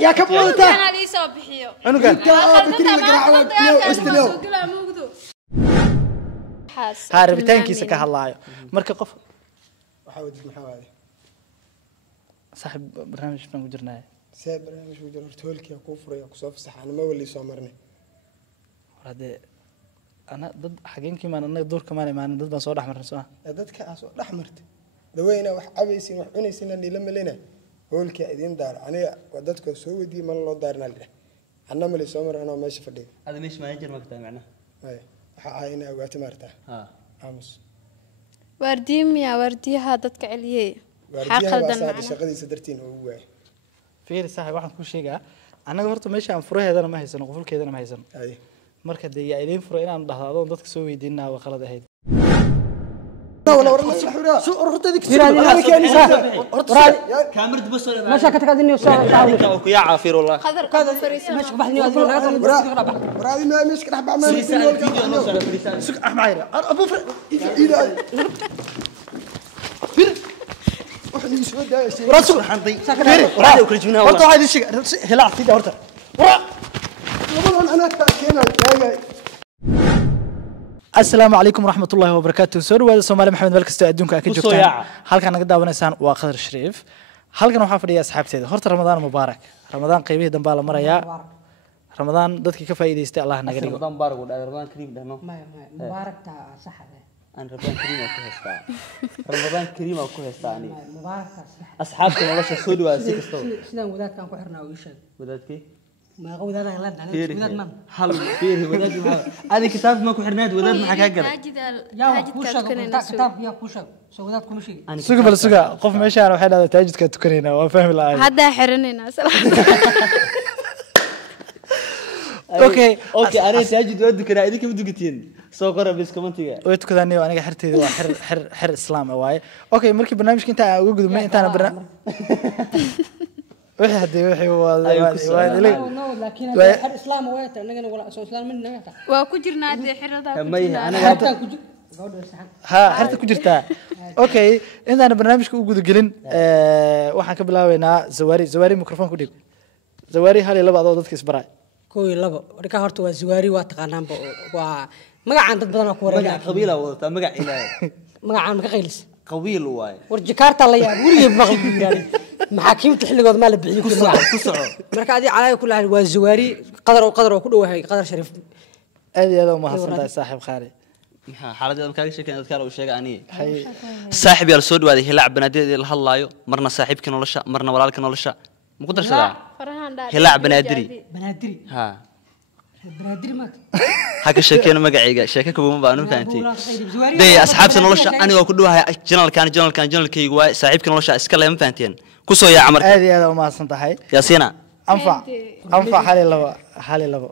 يا كبر تا أنا ليس بحيو أنا قال بكري لك راح استلو هاربتانكيسا كهلايو marka qof waxa wadid maxaa waaday صاحب برنامج بان كجرناي see barnaamij uu jiro horta hoolkii ku furay ku soo fasaxaan ma wali soo marnay hade ana dad xageenkii maan anaga doorka maan imaan dad baan soo dhaxmarnay soo dadka aas oo dhaxmartay daweyna wax cabaysin wax cunaysin la malina hoolkii idin daar aniga waa dadka soo wadii man loo daarna leh anna ma li soo mar anoo meesha fadhiyo هذا مش مانجر مقطع معنا waxa ayna ogaatay maarta ها aamus ورديميا ورديها دتك عليه حقل دنا shaqadiisa dartiin oo u waay fiir saaxib waxaan ku sheegaa anaga horta meesha aan furaheedana ma haysano qofulkeedana ma haysano ay marka de yaa idin furo inaan dhahdo dadka soo weydiinaa waa qalad ahayd شو رتدك كاميرا بس ولا ماشي كتقدني وصار يا عافير والله خضر قدر فريسة ماشي بحني راي ما مش كده بعمل سك احمد ابو فر وحنا شو دا شيء راسو حنطي راح ياكل جبناه والله هذا الشيء هلا سيده horta انا كينا السلام عليكم ورحمة الله وبركاته سوري وهذا سومالي محمد ملك استو أدونك أكيد جبتان halkan naga daawanaysaan waa Qadar Shariif halkan waxaa fadhiya asxaabteeda horta Ramadaan mubaarak Ramadaan qeybihi dambe la maraya Ramadaan dadkii ka faa'iideystay Allah naga dhigo رمضان بارك ولا رمضان كريم ده نو مبارك تا صح أنا رمضان كريم أكو هستا رمضان كريم أكو هستا أني مبارك صح أصحابك والله شو سودوا سكستو سيدان وداد كان ku xirnaa wiishad وداد كي ما قوداد لا وداد من هل فيه وداد هذه كتاب ما كو حرنات وداد ما حكى قال يا كوشا كتاب يا كوشا سو وداد كل شيء suga bal suga qof meeshaan waxay dhahdaa taajidka tukanayna waa fahmi la'aan هذا حرننا اوكي أنا ساجد ودك كنا إذا كم دقتين سو قرب بس كمانتيجا way tukadaan aniga xirteedu waa xir islaam ah waaye okay markii barnaamijka inta aan uga gudubnay intaan wixii hadii wixii waa لكن هذا الاسلام ويت اننا ولا اسلام من نغتا وكجرنا هذه حرده مي أنا ها xirta ku jirtaa okay intaan barnaamijka u guda gelin waxaan ka bilaabaynaa Zawari microphone ku dhig Zawari hal iyo laba adoo dadka isbaray كوي لبا وركا horta waa Zawari waa taqaanaan waa magacaan dad badan ku wareegay قبيلة وضع مقع إلهي magacaan ma ka qaylis قبيل واي warjikaarta la yaab wariye maqal biiraan maxaakiimta xilligood ma la bixiyo كسر marka adii calay ku lahayd waa Zawari qadar oo ku dhawahay Qadar Shariif aad iyo aad u mahadsantahay saaxiib qaali حالة كاغي شيكان dadka uu sheegay ani saaxib yar soo dhawaaday hilaac banaadir la hadlaayo marna saaxibka nolosha marna walaalka nolosha ma ku darsadaa hilaac banaadir banaadir ha banaadir ma haka sheekeen magacayga sheeka kuuma baanu faantay day asxaabta nolosha aniga ku dhawahay janalkaygu waa saaxibka nolosha iska leeyahay faanteen ku soo yaa amar aad iyo aad u mahadsantahay yaasina anfa hali labo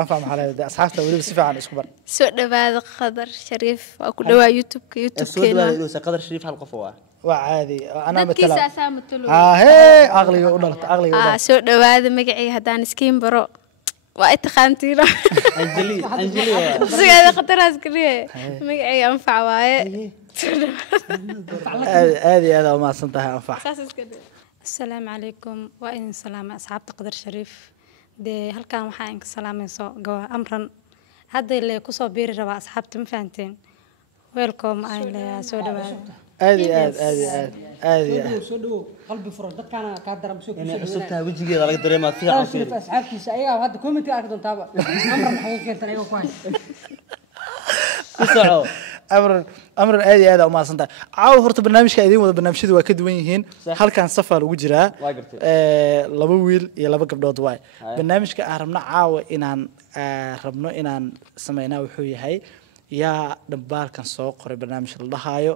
anfa maxaa asxaabta waliba si fiican isku bar soo dhawaada Qadar Shariif waa ku dhawaa YouTube keena Qadar Shariif hal qof waa وعادي انا مثلا كيس اسامتلو هي عقلي ودلت عقلي ودلت سو دواده مغعي هدان اسكين برو waa taqaantiina anjeli sigaada qataraas kaliye magacay anfac waaye aad ma santahay anfac assalaamu alaykum wa in salaam asxaabta Qadar Shariif de halkaan waxaan ka salaamayso gawa amran hadda ilaa ku soo biiri raba asxaabta ma fahanteen welcome ay la soo dhawaada aad soo dhawo qalbi furo dadkana ka daram soo inay cusubtaa wajigeeda laga dareemaa fiican Shariif asxaabtiisa ayaga hadda comment arki doontaaba amran maxay keentan ayaga ku hay kusoo amran aad u maasantahay caaw horta barnaamijka idin wada barnaamijyadu waa ka duwan yihiin halkan safar ugu jira laba wiil iyo laba gabdhood waay barnaamijka aan rabno inaan sameynaa wuxuu yahay yaa dambaalkan soo qoray barnaamij la dhahayo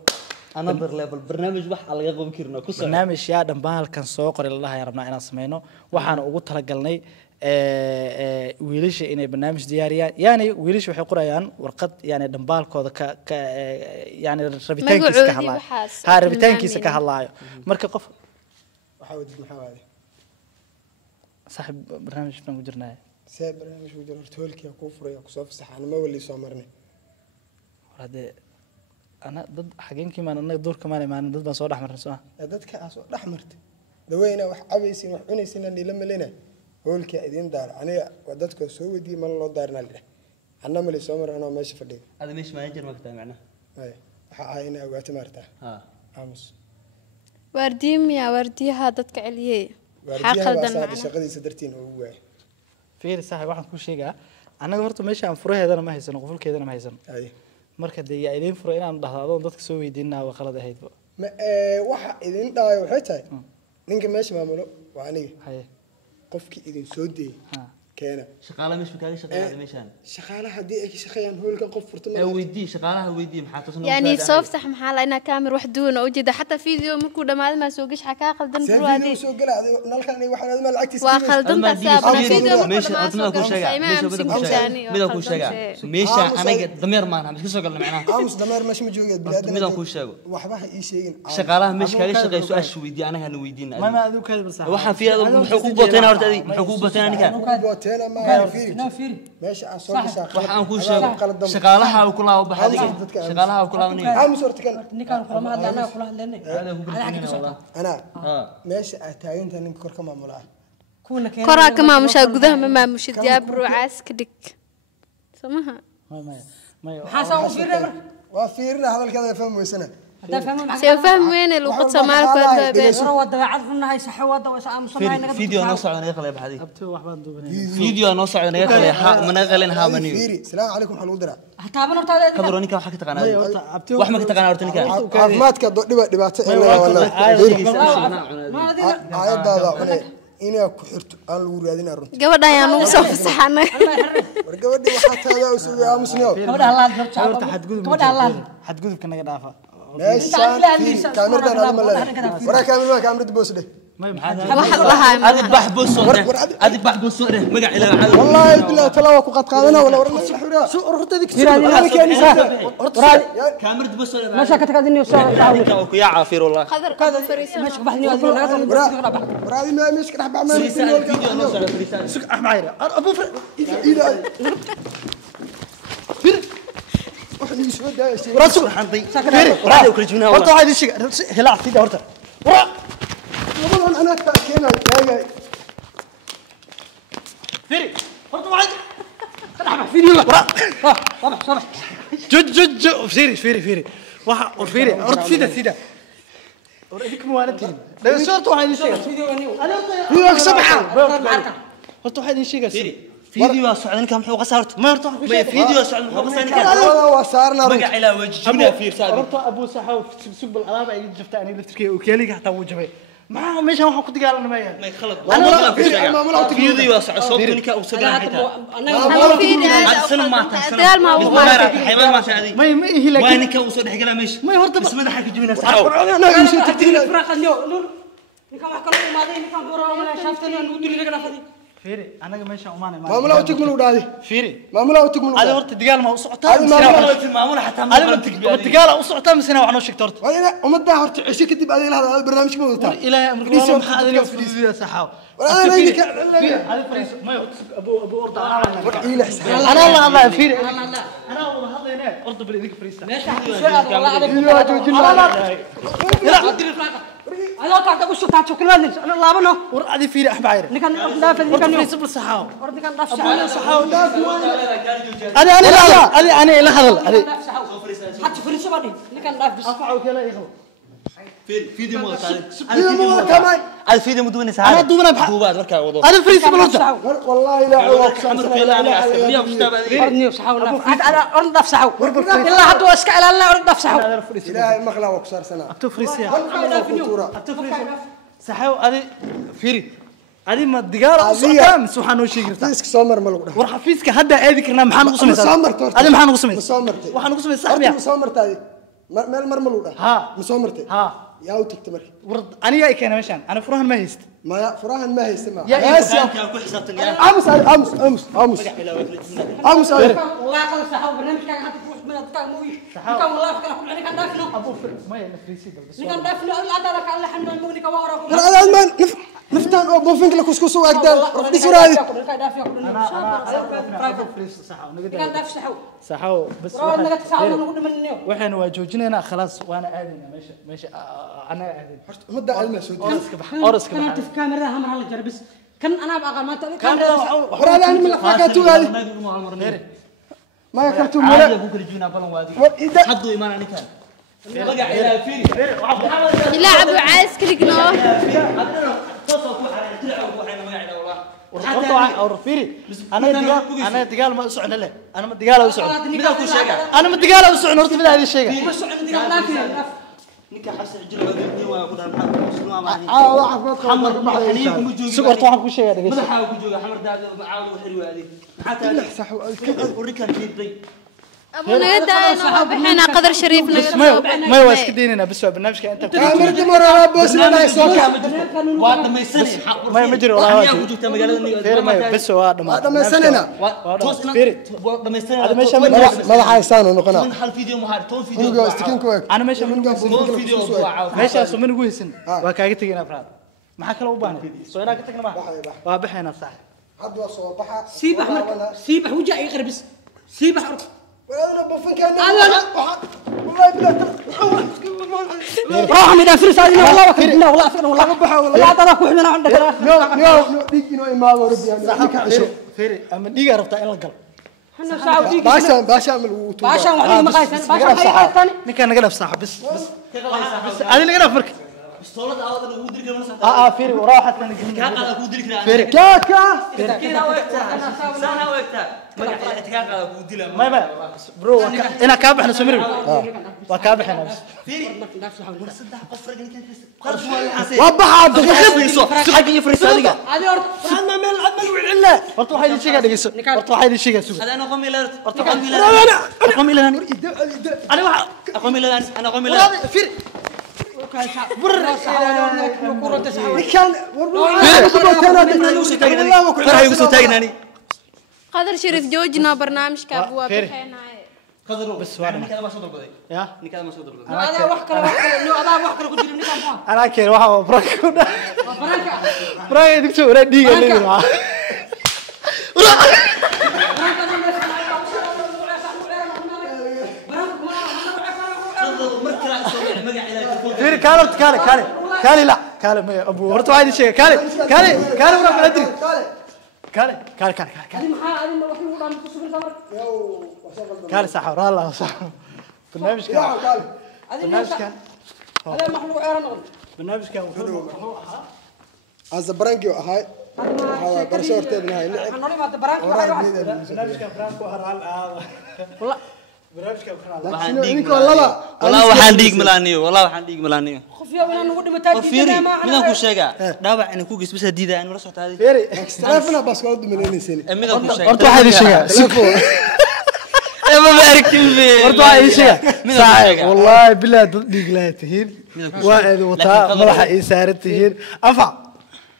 another level barnaamij wax laga qaban karno ku soo barnaamij yaa dambaalkan soo qoray la dhahayo rabnaa inaan sameyno waxaan ugu talagalnay wiilasha inay barnaamij diyaariyaan yani wiilasha waxay qorayaan warqad yani dambaalkooda ka yani rabitaankiisa ka hadlaayo rabitaankiisa ka hadlaayo marka qof waxa wadid maxaa waaday saaxib barnaamij baan ku jirnaa see barnaamij uu jiro horta hoolkii ku furay ku soo fasaxaan ma wali soo marnay hade ana dad xageenkii maan anaga doorka maan imaan dad baan soo dhaxmarnay soo dadka aas oo dhaxmartay daweyna wax cabaysiin wax cunaysiin nila malina hoolka idin daar aniga dadka soo wadii man loo daarnaa leh anna mali soo mar anoo meesha fadhiyo هذا مش مانجر مكتب معنا waxa ayna ogaata maartaa ها aamus waardiimiya waardiyaha dadka celiyey waardiyaha shaqadiisa dartiin oo waay fiiri saaxiib waxaan ku sheegaa anaga horta meesha aan furaheedana ma haysano qofulkeedana ma haysano ay marka dee yaa idin furo inaan dhahdo dadka soo weydiinaa waa qalad ahaydba ma waxa idin dhaayo waxay tahay ninka meesha maamulo waa aniga haye qofkii idin soo deeyay keena شغاله مش مكاني شغاله ميشان shaqaalaha hadii ay ka shaqeeyaan hoolkan qof furto ma ويدي شغالها ويدي محاطه يعني صوفتح محل أنا كاميرا وحدون وجد حتى فيديو مركو دماد ما سوقش حكا خلدن فيديو soo galaa nalkan waxa ma lacagtiisa وخلدن تساب فيديو ميشا أنا كل شيء ميدا كل شيء ميشا أنا ضمير ما أنا مش كسر قلنا معناه aamus dameer meesha ma joogay bilaadan ميدا كل شيء waxba ha ii sheegin شغالها مش كاري شغال سؤال شو ويدي أنا هنو ويدينا ما ادو كذا بس waxaan fiiraa xuquuq bootayna horta adi xuquuq bootayna ninkan booteena ma fiiri fiiri meesha aan soo gashaa waxaan ku sheego shaqaalaha uu kula baxadiga shaqaalaha uu kula wanay aamus horta kan ninkan kulama hadlana kula hadlana hada ku gudbinayna walaa ana meesha aad taageenta ninka kor ka maamulaa kuwana keen كورا كما مشى جذها ما مش دياب روعاس كدك سمها ما حاسه u fiirna waa fiirina hadalkada fahmaysana hada fahmo maxaa سيفهم وين الوقت سمار كذا بين soo wada wacad xunahay sax wada waa aamusanay naga فيديو noo socda naga qalay baxadiga abto waxbaan duubanay فيديو noo socda naga qalay ha mana qalin ha maniyo fiiri salaam calaykum waxa lagu diraa hataaban hortaada kabro ninka waxa ka taqaanaa wax ma ka taqaanaa horta ninka caafimaadka dhibaato ee aayadaada cunay inaa ku xirto aan lagu raadinaa runtii gabadha ayaan ugu soo fasaxnay war gabadhi waxaa taada u soo aamusnaa gabadha Allah horta xadgudub gabadha Allah xadgudubka naga dhaafa meeshaan kaamirada aad ma leedahay waraa kaamirada boos dheh adi bax boos adi bax boos magac ilaa cad wallahi bilaa talaa ku qad qaadana wala warna xura soo horta dik kaamirada boos meesha ka tagadinay soo ninka ku yaa caafir wallah qadar qadar fariisan meesha ku baxnay adiga naga tan waraadi ma meesha ka dhax bacmaan فيديو noo socda fariisan sug ahmaayra abu fir ila fir waxa ii soo daayay wara sug xantay waraadi ku rajmina horta waxa idin sheega hilaac sida horta wara wadan ana ka keenay taagay firi horta waxa فيديو wara صبح جد فيري waxa firi horta sida war idinku waanatiin dhageysoorta waxa idin sheega فيديو انيو huwa sabxa horta waxa idin sheega فيديو socda ninka muxuu qasaarto ma horta ma فيديو socda muxuu qasaar ninka waa saarna magac ilaa wajibna fiirsaad horta abu saxaw sug bal alaaba ay jifta ani laftirkay oo keeliga hataa wuu jabay maxaa meeshan waxa ku dagaalanmayaan ما يخلط والله فيديو socda صوت ninka uu sagaa xitaa سنة ما تحصل حيوان ما ساعدي ما هي لك وين كان وصل حق لا مش ما هورta بس ما حق جبنا ساعه انا ايش تكتيك فراق اليوم ninka wax kale u maaday ninka hore oo la shaaftay inuu dili laga dhafay فيري anaga meeshan umaanay maamula u tigmul u dhaadi فيري maamula u tigmul ada horta dagaal ma u socotaa المعمول حتى ما dagaal u socotaa misna wax noo sheegto horta wayna umada horta cisho kadib aad ilaahdo barnaamij ma wadataa ilaahay amrigiisa waxa adiga fidiyo saxaw انا ايدك هذا فريس ما ابو ارض الى حساب انا الله فيري انا والله هذا ارض بالذيك فريس هذا قاعد اقول شو تاع شوكولاته انا لابنه ورعدي فيري احب عيره ninkan dhaafay ninkan فريس بالصحاو ninkan dhaaf انا الى هذا حتى فريسه بدي ninkan dhaaf bis افعوا كلا يخو فيديو مو كمان هذا فيديو مدون انا ساعه دوبنا دوبات marka wado هذا فريس بالورطه والله لا عوق أرني وصحوا أنا أرن دف صحوا إلا حد واسك على الله أرن دف صحوا إلهي مخلا وكسر سنة ابتو فريس يا فطورة ابتو فريس صحاو هذه فيري هذه ما دقاره وصعتام سبحانه وشي قرتا فيسك سمر ملوك war xafiiska hadda aadi karnaa maxaan ugu sameeyay مسامرت adi maxaan ugu sameeyay مسامرت waxaan ugu sameeyay saxbiya مسامرت هذه مال مرملوك ها مسامرت ها يا وتكت مرك war aniga ay keenay meeshan ana furahan ma hayst ما فراهن ما هي سمع يا بس يا ku xisaabtan yaa أمس أمس أمس أمس أمس والله قال صحوا برنامج كان حتى تروح من الدكان موي كان والله فكر كل عينك دافنه ابو فريس ما يا فريسي بس كان دافنه لا دارك الله حنا الموني كوارا هذا ما نفتان أو بوفينك لك كوسكوس وأقدر رفدي سرادي صحوا بس وحنا واجوجنا خلاص وانا قاعدين ماشي انا قاعدين مدة على المسود أورسك كان في كاميرا هم على الجرب بس كان أنا أبغى ما تقول كاميرا ورا أنا من الحكاية هذه ما يكرتوا عادي ملا أقول لك جينا بلون وادي وإذا حطوا إيمان عني كان رجع إلى فيري يلعبوا عايز كليكنو أو فيري أنا دجال ما أسعنا له أنا ما دجال أسعنا أنا ما دجال أسعنا رتب هذا الشيء نكا حسن جل وعلا وقدام سكر طبعا كل شيء هذا مدحا وجوga xamar daad macaawi xilwa adeeg maxaa tahay صح urikan kiiday أبو نجدا بحنا قدر شريف نجدا ما هو اسكديننا بس برنامجك أنت كاميرا دمر بوس لا يسوق waa dhamaysanay xaq ما مجري والله ku joogta magaalada فير ما بس هو هذا ما سننا هذا ماشي ما حيسانو نقنا من حل فيديو مهار تون كل فيديو استكين كويك أنا ماشي من تون فيديو ماشي أسمع من جوهسن وكاجي تجينا فراد ما حكى له بانه سوينا كتجنا ما وابحنا صح عدوا صوبها سيبح سيبح وجع يقرب بس سيبح وانا بوفين كان والله بلا راح من أفرس هذه والله وكنا والله أفرس والله بحاول لا تراك وحنا عندك نو ديك نو ما ورد يعني صح فيري أما ديجا رفتا إلى القلب احنا ساعه ديك باشا من وتو باشا وحنا ما قايسن باشا حي ثاني نكان نقلب صح بس هذه نقلب فرق استولد عوض ugu diri karo فيري وراحت لنا ka qada ku diri karo فيري كاكا kina weegta sana weegta magaca ka qada ku dila ما برو أنا كابحنا سمير وكابحنا بس فيري صدح قفرق كان قرش وضحها خفيسو حق يفرس هذيك هذه أرض انا من العمل والعله horta waxay idin sheegaa dhegeyso horta waxay idin sheegaa sugo هذا انا قومي لا horta qami lahan انا قومي لا انا قومي لا fir كان فرح يقصوا تاجناني قدر شريف جوجنا برنامج كابوا بحنا قدروا بس وانا نكذا ما صدر بدي يا نكذا ما صدر بدي هذا وحكة لو هذا وحكة كنت جيب نكام أنا كير واحد برانك برانك برانك دكتور ولا ديجا ليه فير كالي لا كالي ما أبو هرتو هاي الشيء كالي وراك أدري كالي كالي صح ورا الله صح برنامج كان هذا مخلوق عيران برنامج كان هذا برانكيو هاي هذا برشور تبني هاي نوري ما تبرانك برنامج كان فرانكو هرال والله برنامج كان والله waxaan dhiig malaaniyo والله waxaan dhiig malaaniyo خفيا ولا نقول متاجي فيري midaan ku sheega dhaawac in ku gisbis diida aan la soctaadi فيري استلافنا بس قاعد مليونين midaan ku sheega horta waxay idin sheegaa ma baarkin be horta waxay idin sheegaa wallahi bilaa dad dhiig la tihiin waa aad wataa madaxa ay saaran tihiin afa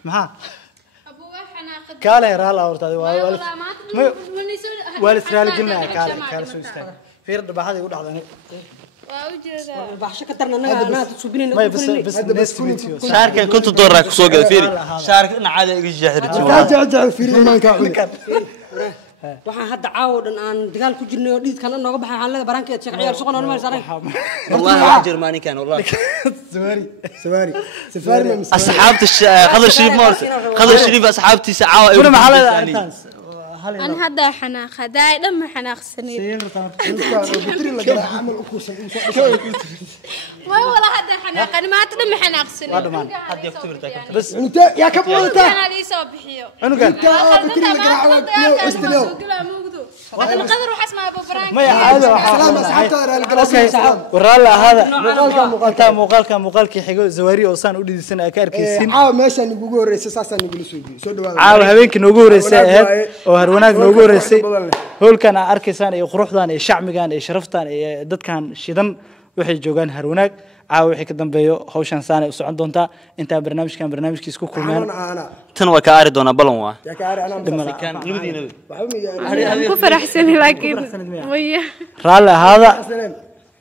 maxaa أبو وحنا قد kaale raala horta ما waa israel galnaa kaale soo istaag fiir dhabaxada igu dhaxday وأوجد بحشة كترنا أنا تسوبين ما بس نستميتيو shaarkan kunta dollar ku soo gada fiiri shaarka in caadi iga jeexirti رجع فيري ما كان waxaan hadda caawo dhan aan dagaal ku jirnay oo dhiid kale nooga baxay xaalada baraankeed sheekh ciyaar suqan oo ma saaray والله جرماني كان والله سفاري اصحابتي قدر شريف مارس قدر شريف اصحابتي ساعه كنا محل انتانس أنا هذا حناخ هذا لما حناخ سنين ما ولا هذا حناخ أنا ما أتلم حناخ سنين حد يختبر تاك بس انت يا كبر انت أنا لي صبحيو عنو كان بتري لك استلو أنا قدر وحس ما أبو فرانك ما هذا سلام اصحابته الجلاس ورالا هذا مقالك حقو زواري oo saan u dhidisan ka arkaysin caaw meeshan ugu horeysay saasaan ugu soo jeedo soo dhawaada caaw habeenkii ugu horeysay oo har wanaag ugu horeysay hoolkan arkaysan iyo quruxdan iyo shacmigan iyo sharaftan iyo dadkan shidan waxay joogan har wanaag caaw wixii ka dambeeyo hawshan saan u socon doonta inta barnaamijkiisa ku kulmeen tan waa ka aari doona balan waa يا كاري انا كان لبدينا كفر أحسن لكن ويا raala hada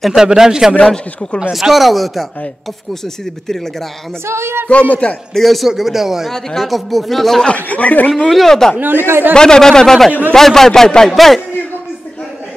انت برنامج كيسكو كل ما اسكورا وتا قف كوسن سيدي بتري لا قراع عمل كومتا دغيسو غبدان واي قف بو في لو والمولي ودا باي باي باي باي باي باي باي باي باي باي